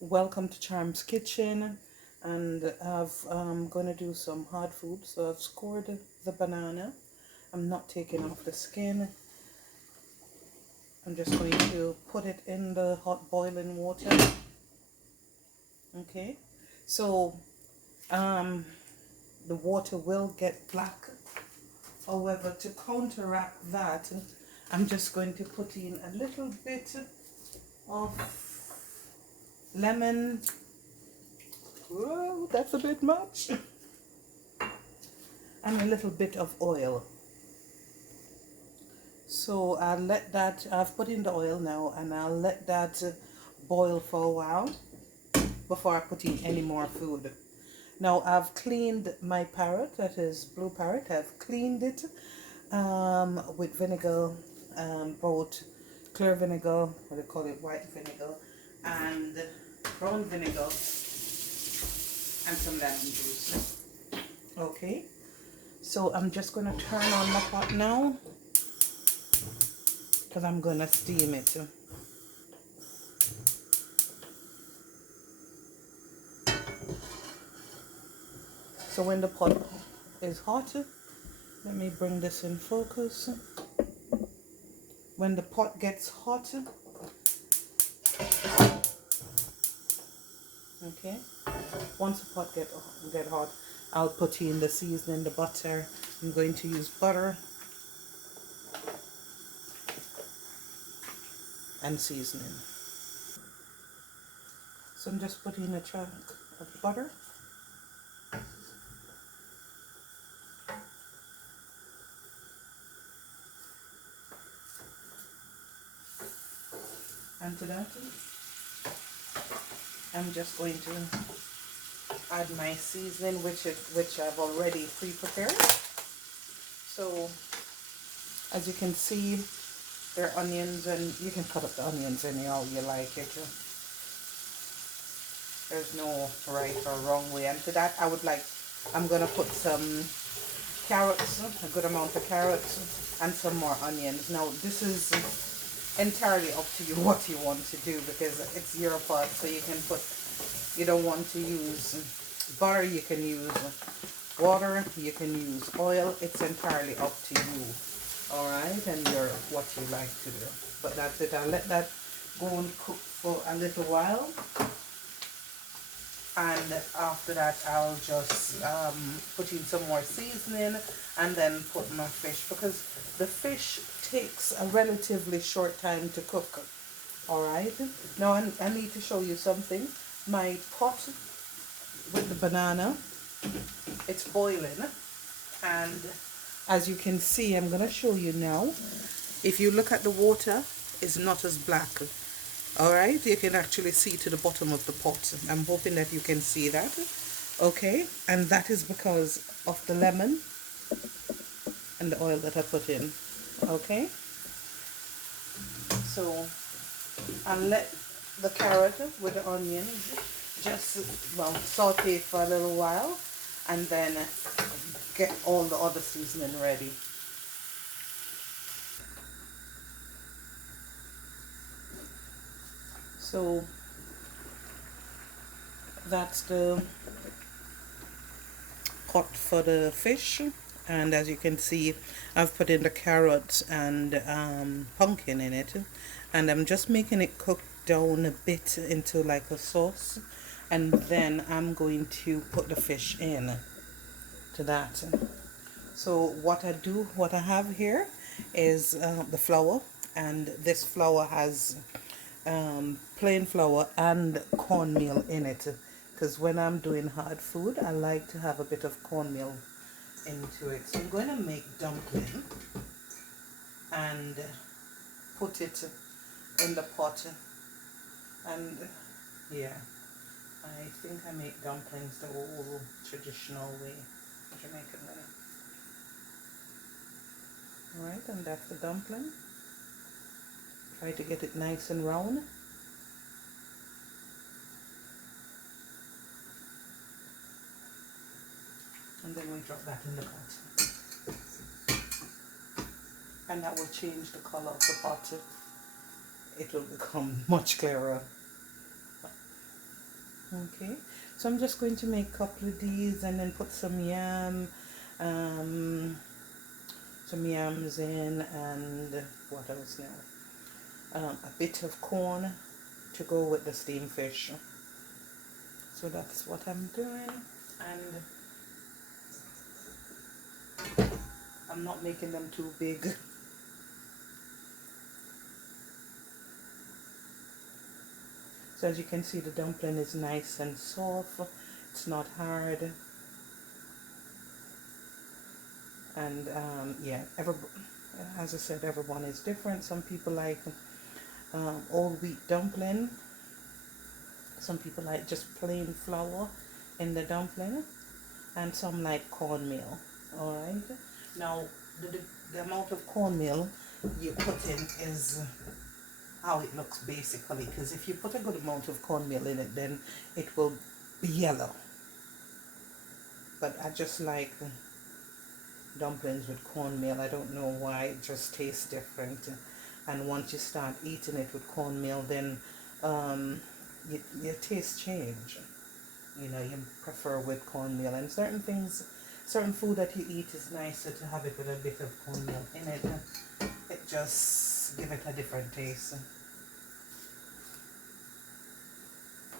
Welcome to Charm's Kitchen, and I'm going to do some hard food. So I've scored the banana. I'm not taking off the skin. I'm just going to put it in the hot boiling water. Okay, so um, the water will get black. However, to counteract that, I'm just going to put in a little bit of lemon. Whoa, that's a bit much. And a little bit of oil. So I'll let that, I've put in the oil now, and I'll let that boil for a while before I put in any more food. Now I've cleaned my parrot, that is blue parrot. I've cleaned it with vinegar, both clear vinegar, what do you call it, white vinegar, and brown vinegar, and some lemon juice. Okay, so I'm just going to turn on the pot now because I'm going to steam it. So when the pot is hot, let me bring this in focus. When the pot gets hot, okay, once the pot get hot, I'll put in the seasoning, the butter. I'm going to use butter and seasoning. So I'm just putting a chunk of butter. And to that, I'm just going to add my seasoning, which I've already pre-prepared. So as you can see, there are onions, and you can cut up the onions anyhow you like it. There's no right or wrong way. And to that, I'm gonna put some carrots, a good amount of carrots, and some more onions. Now this is entirely up to you what you want to do, because it's your pot. So you can put, you don't want to use butter, you can use water, you can use oil. It's entirely up to you. All right, and what you like to do. But that's it. I'll let that go and cook for a little while, and after that I'll just put in some more seasoning and then put my fish, because the fish takes a relatively short time to cook. All right, now I need to show you something. My pot with the banana, it's boiling, and as you can see, I'm going to show you now. If you look at the water, it's not as black. All right, you can actually see to the bottom of the pot. I'm hoping that you can see that. Okay, and that is because of the lemon and the oil that I put in. Okay, so I'll let the carrot with the onions just, well, saute for a little while, and then get all the other seasoning ready. So that's the pot for the fish, and as you can see, I've put in the carrots and pumpkin in it, and I'm just making it cook down a bit into like a sauce, and then I'm going to put the fish in to that. So what I have here is the flour, and this flour has plain flour and cornmeal in it, because when I'm doing hard food, I like to have a bit of cornmeal into it. So I'm going to make dumpling and put it in the pot, and yeah, I think I make dumplings the old traditional way, Jamaican way. Alright, and that's the dumpling. Try to get it nice and round. And then we drop that in the pot. And that will change the color of the pot. It will become much clearer. Okay, so I'm just going to make a couple of these and then put um, some yams in, and what else now? A bit of corn to go with the steamed fish. So that's what I'm doing, and I'm not making them too big. So as you can see, the dumpling is nice and soft. It's not hard. And yeah, as I said, everyone is different. Some people like all wheat dumpling. Some people like just plain flour in the dumpling, and some like cornmeal. All right. Now, the amount of cornmeal you put in is how it looks basically. Because if you put a good amount of cornmeal in it, then it will be yellow. But I just like dumplings with cornmeal. I don't know why, it just tastes different. And once you start eating it with cornmeal, then your taste change. You know, you prefer with cornmeal. And certain things, certain food that you eat is nicer to have it with a bit of cornmeal in it. It just give it a different taste.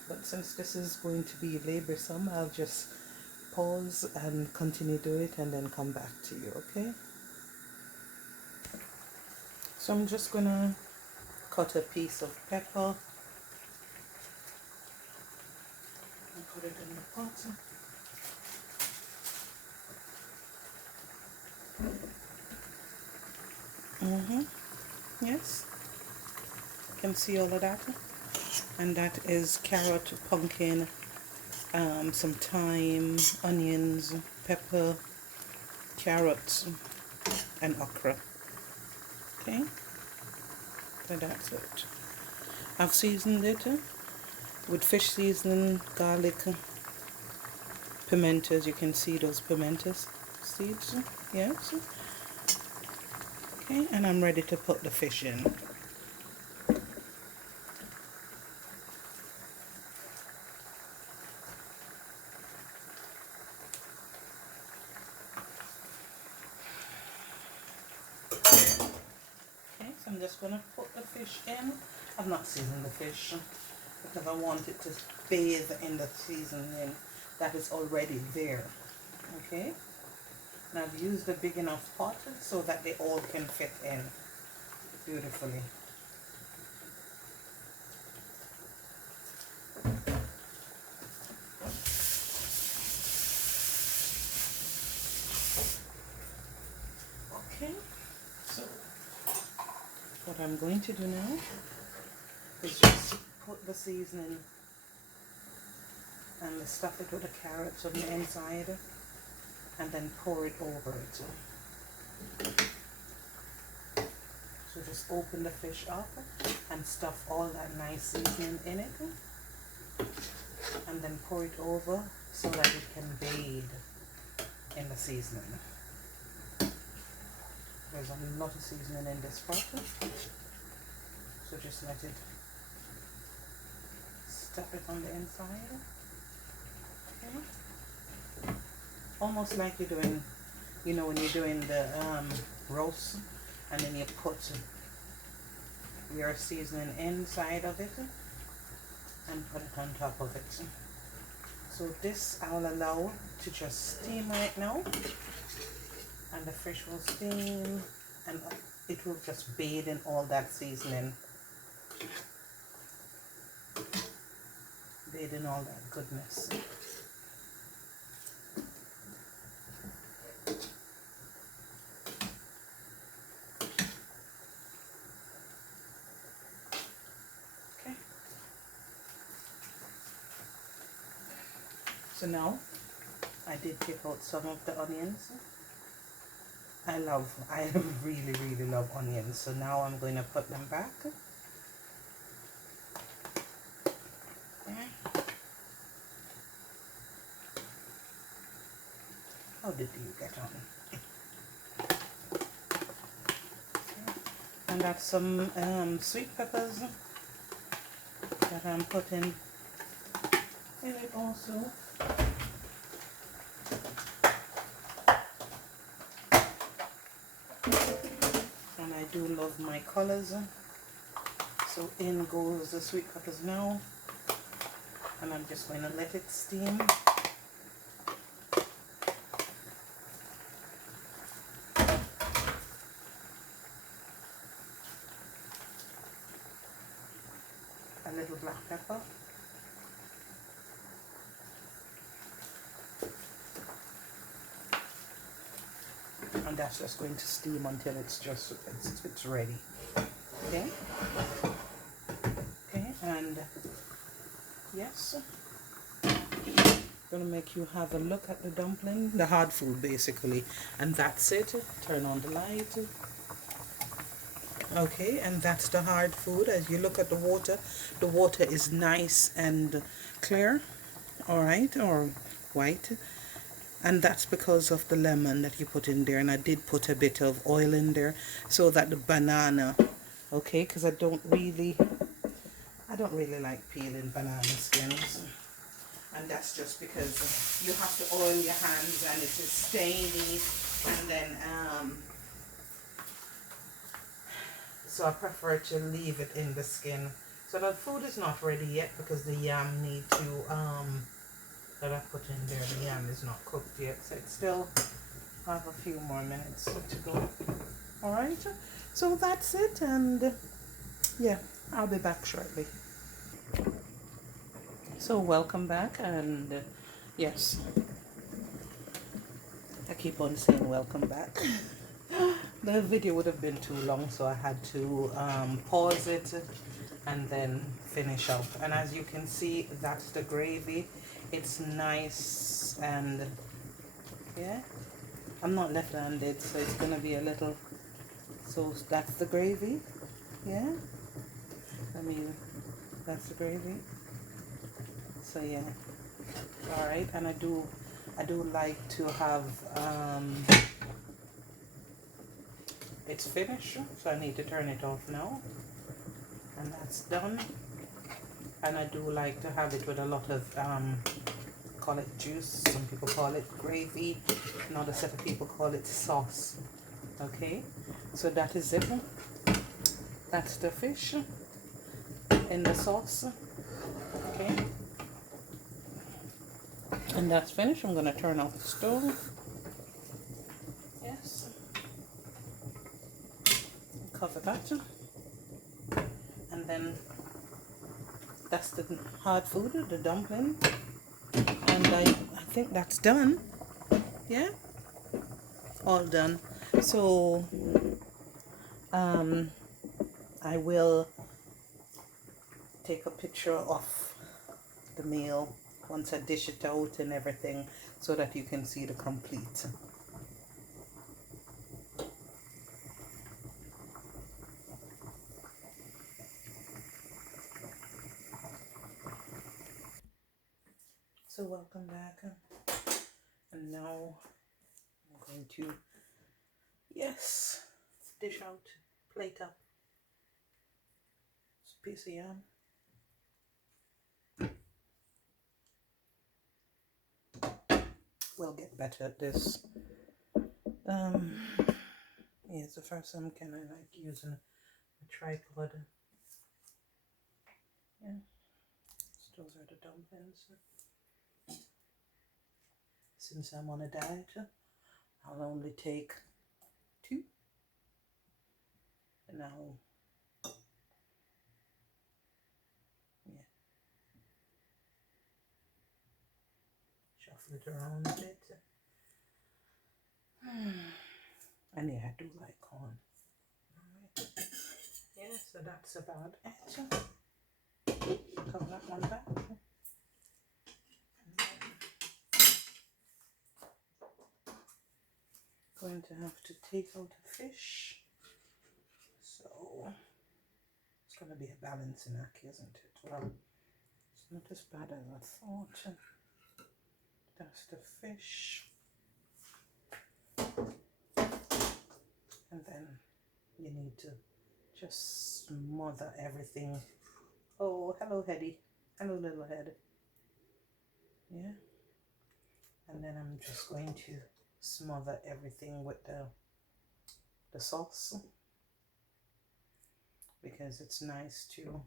But since this is going to be laborsome, I'll just pause and continue do it and then come back to you, okay? So I'm just gonna cut a piece of pepper and put it in the pot. Yes, you can see all of that. And that is carrot, pumpkin, some thyme, onions, pepper, carrots, and okra. Okay, so that's it. I've seasoned it with fish seasoning, garlic, pimentos. You can see those pimentos seeds. Yes. Okay, and I'm ready to put the fish in. Okay, so I'm just gonna put the fish in. I've not seasoned the fish because I want it to bathe in the seasoning that is already there. Okay, and I've used a big enough pot so that they all can fit in beautifully. Okay, so what I'm going to do now is just put the seasoning and stuff it with the carrots on the inside and then pour it over it. So just open the fish up and stuff all that nice seasoning in it and then pour it over so that it can bathe in the seasoning. There's a lot of seasoning in this pot, so just let it stuff it on the inside. Okay. Almost like you're doing, you know, when you're doing the roast and then you put your seasoning inside of it and put it on top of it. So this I'll allow to just steam right now, and the fish will steam and it will just bathe in all that seasoning, bathe in all that goodness. Okay, so now I did take out some of the onions. I really love onions, so now I'm going to put them back. Okay. How did you get on? Okay. And that's some sweet peppers that I'm putting in it also. And I do love my colors. So in goes the sweet peppers now. And I'm just going to let it steam. A little black pepper. And that's just going to steam until it's ready. Okay. Okay, and yes, gonna make you have a look at the dumpling, the hard food basically, and that's it. Turn on the light. Okay, and that's the hard food. As you look at the water is nice and clear, all right, or white. And that's because of the lemon that you put in there, and I did put a bit of oil in there so that the banana, okay, because I don't really like peeling banana skins, and that's just because you have to oil your hands and it is stainy, and then so I prefer to leave it in the skin. So the food is not ready yet because the yam need to that I put in there, the yam is not cooked yet, so it still have a few more minutes to go. All right, so that's it, and yeah, I'll be back shortly. So welcome back, and yes, I keep on saying welcome back. The video would have been too long, so I had to pause it and then finish up. And as you can see, that's the gravy. It's nice, and yeah, I'm not left-handed, so it's gonna be a little. So that's the gravy. Yeah, I mean, that's the gravy. So yeah, all right. And I do like to have it's finished, so I need to turn it off now, and that's done. And I do like to have it with a lot of call it juice, some people call it gravy, another set of people call it sauce. Okay, so that is it. That's the fish in the sauce. Okay, and that's finished. I'm gonna turn off the stove. Yes, cover that, and then that's the hard food, the dumpling, and I think that's done. Yeah, all done. So I will take a picture of the meal once I dish it out and everything, so that you can see the complete. So welcome back, and now I'm going to, yes, dish out, plate up. It's a piece of yam. We'll get better at this. Yeah, it's the first time I'm kind of like using a tripod. Yeah, so those are the dumplings. Since I'm on a diet, I'll only take 2, and I'll, yeah, shuffle it around a bit. And yeah, I do like corn. Alright. Yeah, so that's about it. Cover that one back. Going to have to take out the fish. So it's going to be a balancing act, isn't it? Well, it's not as bad as I thought. That's the fish. And then you need to just smother everything. Oh, hello, Hetty. Hello, little head. Yeah. And then I'm just going to smother everything with the sauce, because it's nice to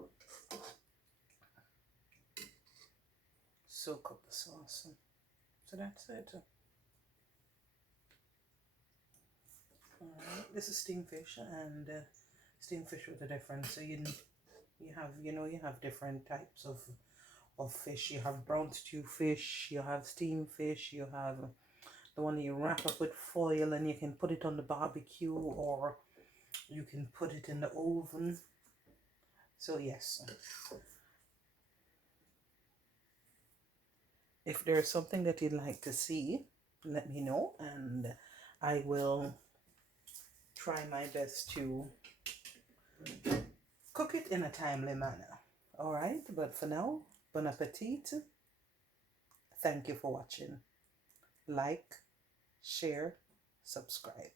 soak up the sauce. So that's it. Alright, this is steamed fish, and steamed fish with a difference. So you have, you have different types of fish. You have brown stew fish, you have steamed fish, you have the one you wrap up with foil and you can put it on the barbecue, or you can put it in the oven. So yes, if there's something that you'd like to see, let me know, and I will try my best to cook it in a timely manner. All right, but for now, bon appetit. Thank you for watching. Like, share, subscribe.